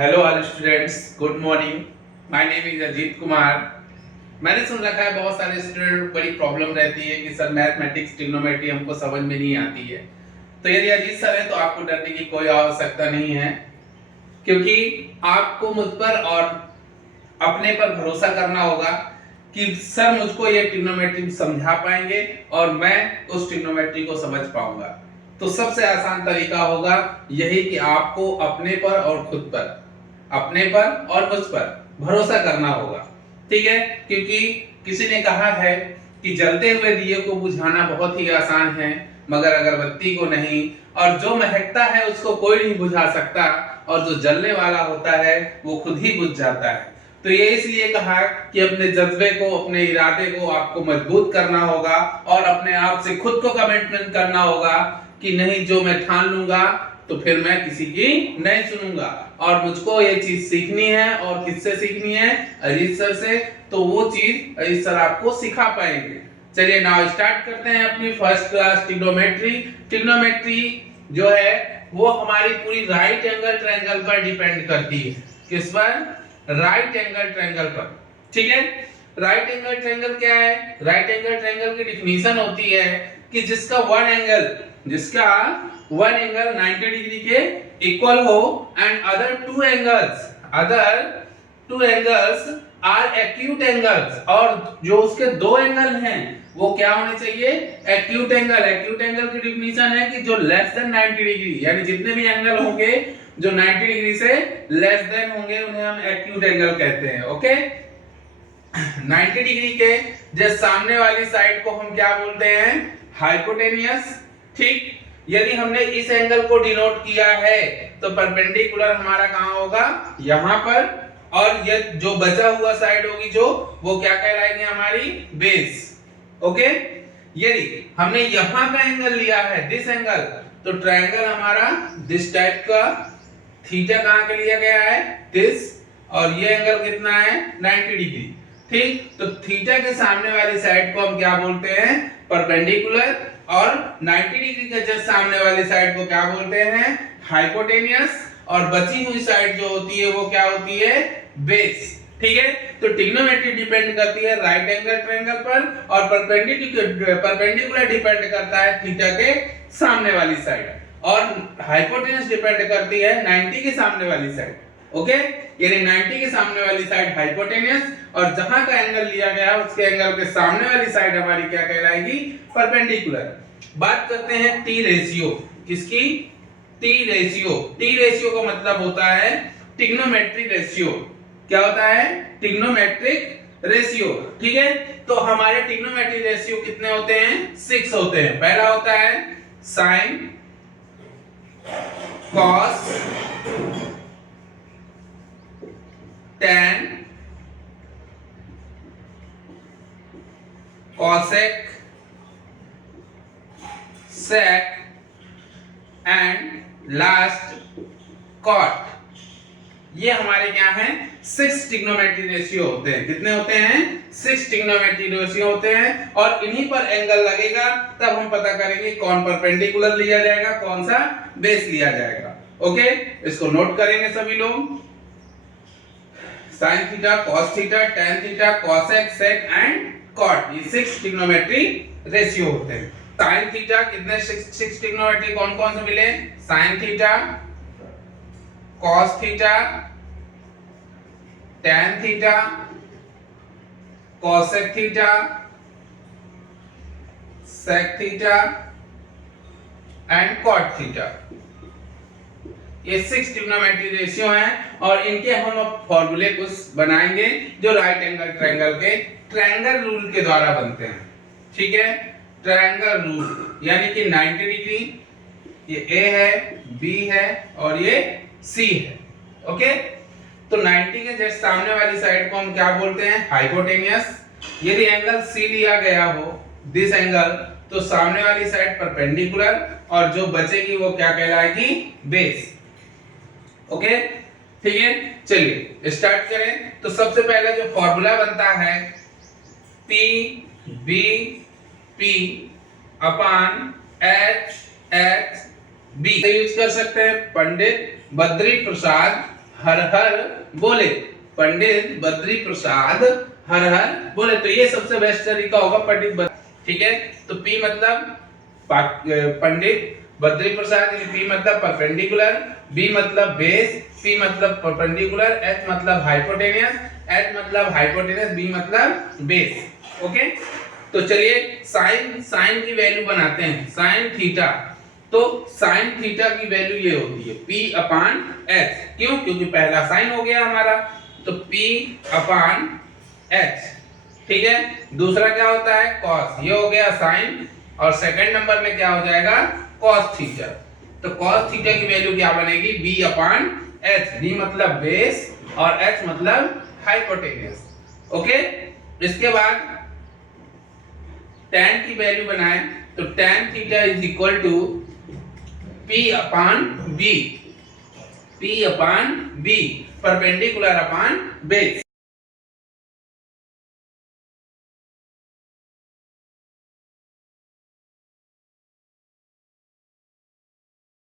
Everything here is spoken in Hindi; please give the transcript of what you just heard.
Hello all students, good morning. My name is Ajit Kumar. मैंने सुन रखा है बहुत सारे स्टूडेंट बड़ी प्रॉब्लम रहती है कि सर मैथमेटिक्स ट्रिग्नोमेट्री हमको समझ में नहीं आती है। तो यदि अजीत सर है तो आपको डरने की कोई आवश्यकता नहीं है, क्योंकि आपको मुझ पर और अपने पर भरोसा करना होगा कि सर मुझको ये ट्रिग्नोमेट्री समझा पाएंगे और मैं उस ट्रिग्नोमेट्री को समझ पाऊंगा। तो सबसे आसान तरीका होगा यही कि आपको अपने पर और खुद पर, अपने पर और मुझ पर भरोसा करना होगा। ठीक है, क्योंकि किसी ने कहा है कि जलते हुए दिए को बुझाना बहुत ही आसान है मगर अगरबत्ती को नहीं, और जो महकता है उसको कोई नहीं बुझा सकता और जो जलने वाला होता है वो खुद ही बुझ जाता है। तो ये इसलिए कहा कि अपने जज्बे को, अपने इरादे को आपको मजबूत करना होगा और अपने आप से खुद को कमिटमेंट करना होगा कि नहीं, जो मैं ठान लूंगा तो फिर मैं किसी की नहीं सुनूंगा और मुझको ये चीज सीखनी है। और किससे सीखनी है? अजीत सर से। तो वो चीज अजीत सर आपको सिखा पाएंगे। चलिए नाउ स्टार्ट करते हैं अपनी फर्स्ट क्लास ट्रिग्नोमेट्री। ट्रिग्नोमेट्री जो है वो हमारी पूरी राइट एंगल ट्रायंगल पर डिपेंड करती है। किस पर? राइट एंगल ट्रायंगल पर। ठीक है, राइट एंगल ट्रायंगल क्या है? राइट एंगल ट्रायंगल की डिफिनीशन होती है कि जिसका वन एंगल 90 डिग्री के इक्वल हो and other two angles are acute angles, और जो उसके दो एंगल हैं वो क्या होने चाहिए? Acute angle. एक्यूट एंगल की डिफिनीशन है कि जो लेस देन 90 डिग्री, यानी जितने भी एंगल होंगे जो 90 डिग्री से लेस देन होंगे उन्हें हम एक्यूट एंगल कहते हैं। ओके, 90 डिग्री के जो सामने वाली साइड को हम क्या बोलते हैं? हाइपोटेनियस। ठीक, यदि हमने इस एंगल को डिनोट किया है तो परपेंडिकुलर हमारा कहां होगा? यहां पर, और ये जो बचा हुआ साइड होगी जो, वो क्या कहलाएगी? हमारी बेस। ओके, यदि हमने यहां का एंगल लिया है, दिस एंगल, तो ट्रायंगल हमारा दिस टाइप का, थीटा कहां का लिया गया है? दिस, और ये एंगल कितना है? 90 डिग्री। ठीक, तो थीटा के सामने वाली साइड को हम क्या बोलते हैं? परपेंडिकुलर, और 90 डिग्री के जस्ट सामने वाली साइड को क्या बोलते हैं? हाइपोटेनियस, और बची हुई साइड जो होती है वो क्या होती है? बेस। ठीक है, तो ट्रिग्नोमेट्री डिपेंड करती है राइट एंगल ट्रायंगल पर, और परपेंडिकुलर डिपेंड करता है थीटा के सामने वाली साइड, और हाइपोटेनस डिपेंड करती है 90 के सामने वाली साइड। ओके, यानी 90 के सामने वाली साइड हाइपोटेनस, और जहां का एंगल लिया गया है उसके एंगल के सामने वाली साइड हमारी क्या कहलाएगी? परपेंडिकुलर। बात करते हैं टी रेशियो। किसकी? T ratio. टी रेशियो का मतलब होता है ट्रिग्नोमेट्रिक रेशियो। क्या होता है? Trigonometric ratio. ठीक है, तो हमारे ट्रिग्नोमेट्रिक रेशियो कितने होते हैं? 6 होते हैं। पहला होता है sine, cos, tan, cosec, sec and last cot। ये हमारे क्या हैं? 6 ट्रिग्नोमेट्री रेशियो होते हैं। कितने होते हैं? 6 ट्रिग्नोमेट्री रेशियो होते हैं, और इन्हीं पर एंगल लगेगा तब हम पता करेंगे कौन परपेंडिकुलर लिया जाएगा, कौन सा बेस लिया जाएगा। ओके, इसको नोट करेंगे सभी लोग। sin theta, cos theta, tan theta, cosec, sec and cot, ये 6 ट्रिग्नोमेट्री रेशियो होते हैं। sin थीटा कितने 6 ट्रिग्नोमेट्री कौन कौन से मिले? sin theta, cos theta, tan theta, cosec theta, sec theta and cot theta. ये 6 ट्रिग्नोमेट्री रेशियो हैं, और इनके हम अब फॉर्मूले कुछ बनाएंगे जो राइट एंगल ट्रायंगल के ट्रायंगल रूल के द्वारा बनते हैं। ठीक है, ट्रायंगल रूल, यानी कि 90 डिग्री, ये A है, B है और ये C है। ओके, तो 90 के जस्ट सामने वाली साइड को हम क्या बोलते हैं? हाइपोटेनियस। यदि एंगल C लिया गया हो, दिस एंगल, तो सामने वाली साइड परपेंडिकुलर, और जो बचेगी वो क्या कहलाएगी? बेस। ओके, ठीक है, चलिए स्टार्ट करें। तो सबसे पहले जो फॉर्मूला बनता है P B P upon H H B use कर सकते हैं पंडित बद्री प्रसाद हर हर बोले, पंडित बद्री प्रसाद हर हर बोले। तो ये सबसे बेस्ट तरीका होगा पंडित, ठीक है। तो P मतलब पंडित बद्री प्रसाद, P मतलब परपेंडिकुलर, B मतलब बेस, P मतलब परपेंडिकुलर, H मतलब हाइपोटेनियस, H मतलब हाइपोटेनियस, B मतलब बेस। ओके, तो चलिए साइन की वैल्यू बनाते हैं। साइन थीटा, तो साइन थीटा की वैल्यू ये होती है P अपान H। क्यों? क्योंकि पहला साइन हो गया हमारा, तो P अपान H, ठीक है। दूसरा क्या होता है? कॉस, ये हो गया साइन, और सेकंड नंबर में क्या हो जाएगा? Cos theta. तो कॉस थीटा की वैल्यू क्या बनेगी? B upon H। B मतलब बेस और H मतलब हाइपोटेनियस। ओके, इसके बाद tan की वैल्यू बनाए, तो tan theta is equal to P upon B, P upon B, perpendicular upon base.